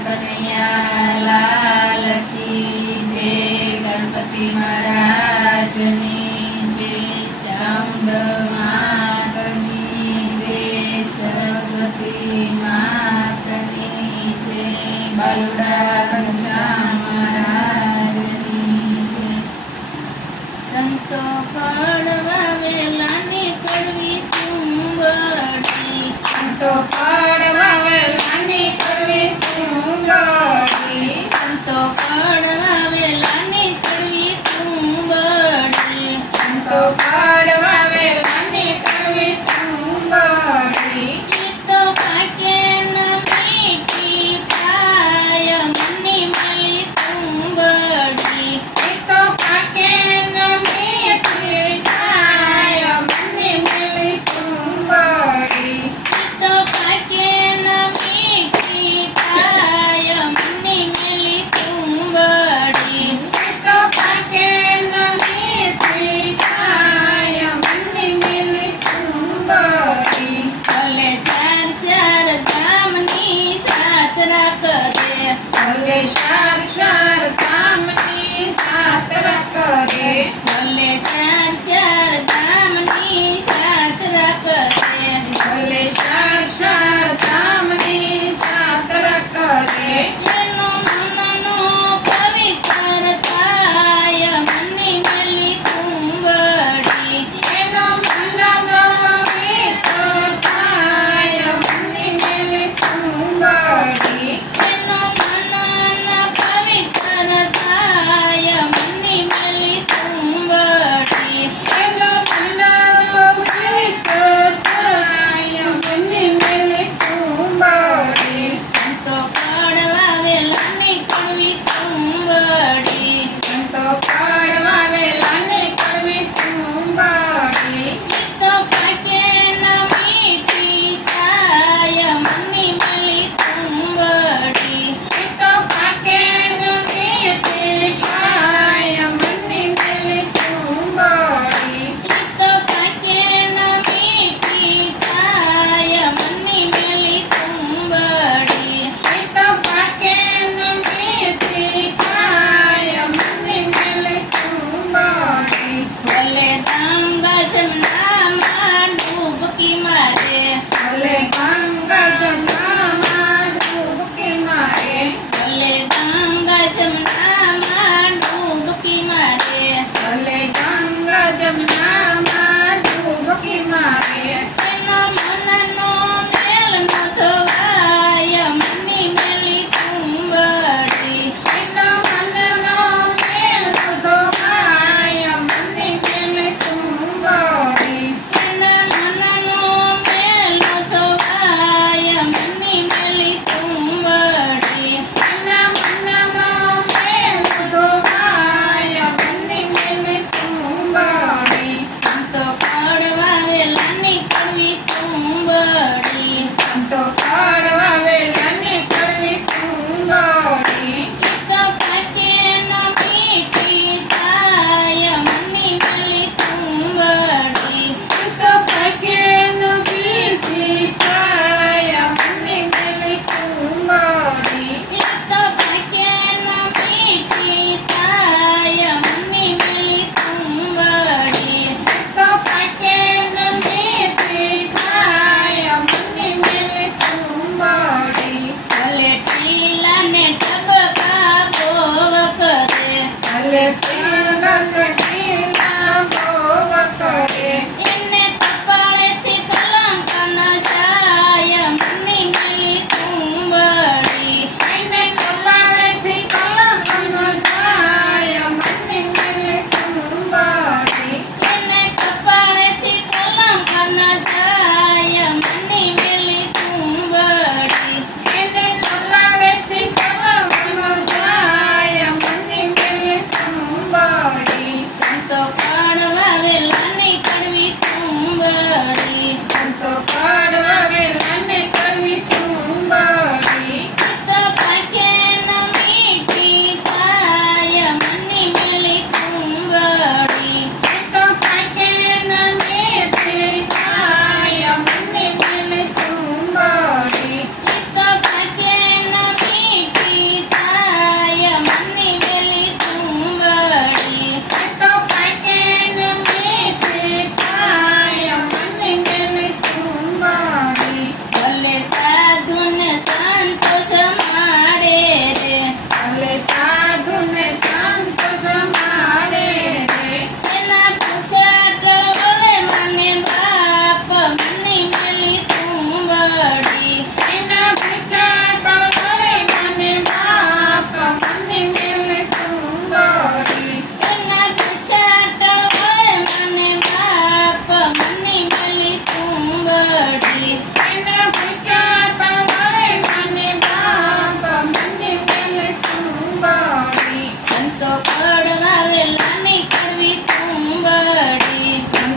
કનૈયા લાલ કી જે ગણપતિ મહારાજની જે ચામુંડ માતની જે સરસ્વતી માતની જે બાલ Krishna Krishna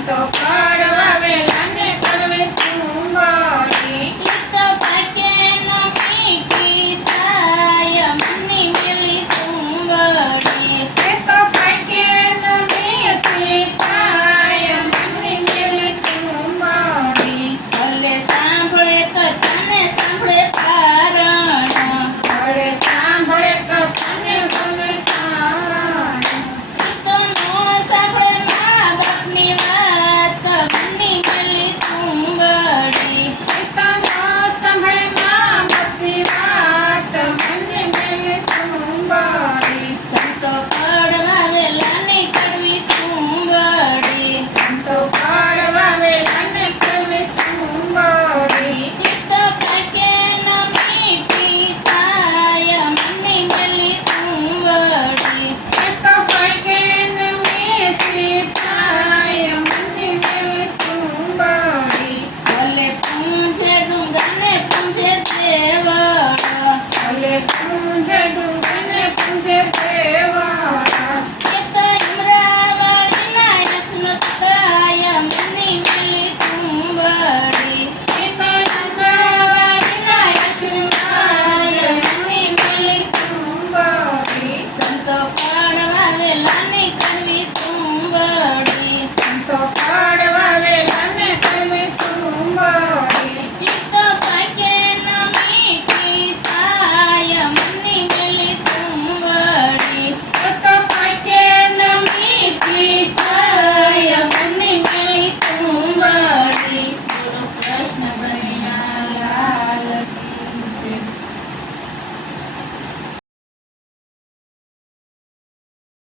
momento.